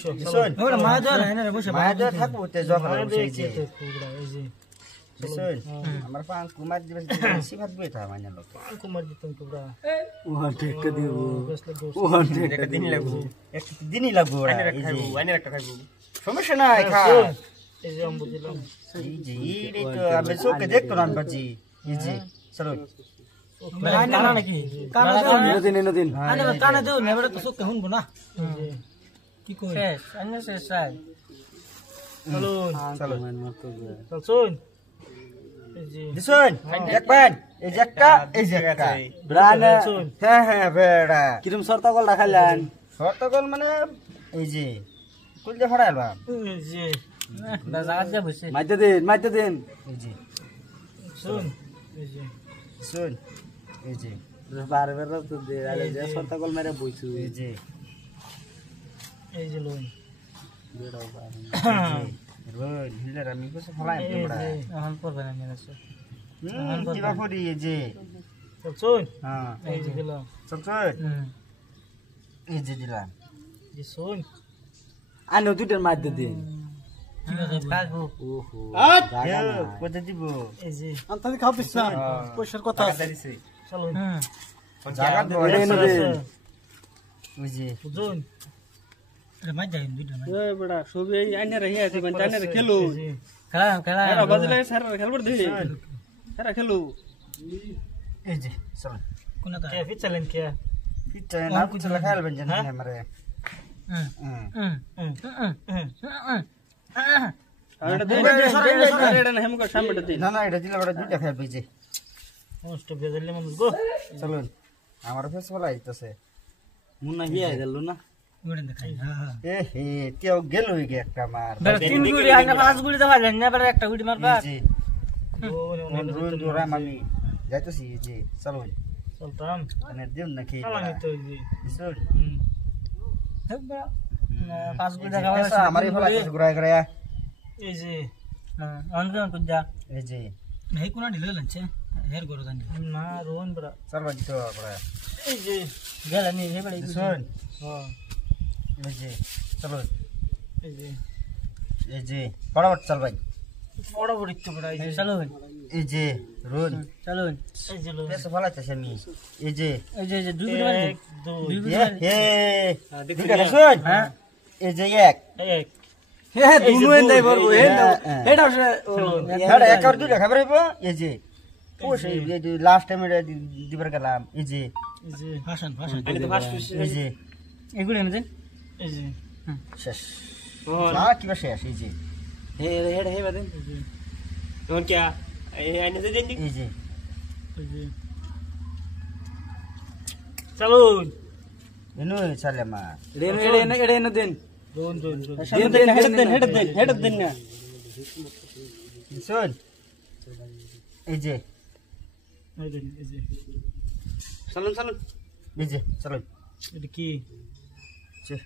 শুন ওরা মায়া দেওয়া নাই না রে বসে মায়া দেওয়া থাকবো তে যখন এই যে এই যে শুন আমার পান কুমার দিবস বেশি ভাত বই থা মানে লোক কুমার দিতন কুবরা ওহা ঠিক কে দিব গোসলে ওহা ঠিক একটা দিনই লাগবো একটা দিনই লাগবো ওরা আইনের একটা খাইবো সমস্যা নাই খা এই যে অম্বু দিলাম এই যে এই তো আমি চোখে দেখতো না বাজি এই যে চলো কানা নাকি কানা দেও দিন আরে কানা দেও নেবড়া তো সুখ হুনবো না কি কই শেষ অন্য শেষ সাই চলো চলো চল শুন এই যে দিছুন এক পান এই যে একটা এই যে একটা ব্রানা হ্যাঁ হ্যাঁ বেড়া কিরম শর্তা কল রাখাইলেন শর্তগল মানে এই যে কুল যে হড়াইবা এই যে জায়গা যা বসে মাইতে দিন এই যে শুন এই যে শুন এই যে বারবার তো দে আলে যে শর্তা কল মেরে বইছু এই যে লোন রোল হিলার আমি কিছু ফলাই তোমরা এখন করবে না মেরেছে দিবা করি এই যে চল শুন হ্যাঁ এই যে দিলাম চল চল এই যে দিলাম যে শুন আনো দুইটার মাইতে দিন ঠিক আছে কাজবো ওহো কত দিব এই যে আমি খাও পিছ না পয়সার কথা আছে চলো জায়গা ধরে ওই যে বুঝুন আরে মাই যাই দুইটা মাই ए बड़ा सोबे आने रही है बन जाने रे खेलो খেলা খেলা अरे बजले सर खेलबड़ दे सर खेलो এই যে চল কোনটা কে ফিট চলেন কে পিটা না কিছু লেখাল বেঞ্জন না মারে अरे दे अरे ना हमको शाम में दे না না এটা দিলে বড় দুইটা খাই পেয়েছে মোস্ট বেজলে মানুষ গো চলুন আমার ফেস বলা আইতাছে মুন্না হিয়া গেল না ওড়ে দেখাই হ্যাঁ এ হে কেউ গেল হই গে একটা মার বেটা তিন গুড়ি আইনা পাঁচ গুড়ি দেওয়া যায় না বেটা একটা গুড়ি মারবা এই যে মন রুন দোরা আমি যাইতাছি এই যে চলুন চলতাম এনে দিন নাকি চালানি তো এই যে শুন পাঁচ গুড়ি দেখা আমারই ফলা ঘুরাই ঘুরাই এই যে হ্যাঁ অনজন কুজা এই যে নাই কোনা ঢিলে লাঞ্ছে হের গরো জানি না রোহন বড় চল বাজি তো বড় এই যে গেল নি হে বড় শুন হ্যাঁ এই যে চলুন এই যে এই যে ফটাফট চল ভাই বড় বড় একটু বড় এই যে চলুন এই যে রুন চলুন এই যে লোন পেছ ফলাইতেছে আমি এই যে এই যে দুই গুড়ি মারবে এক দুই দুই গুড়ি হে দুইটা শুন হ্যাঁ এই যে এক এক হে দুনো এন দাই বলবো হে এটা হ্যাঁ এক আর দুইটা খাবার হইব এই যে ওই লাস্ট টাইম এটা দিবার গেলাম এই যে এই যে ভাষণ अरे तो फास्ट এই যে এগুলো এনে দেন এই যে শেষ और না কিবা শেষ এই যে হে হে হে বাদেন और क्या ये आने से देंगे এই যে এই যে চলুন এনু চলে মা এড়ে এনে দেন রোহন রোহন हेड देन ना শুন এই যে এই যে चलो चलो এই যে চলো এটা কি চল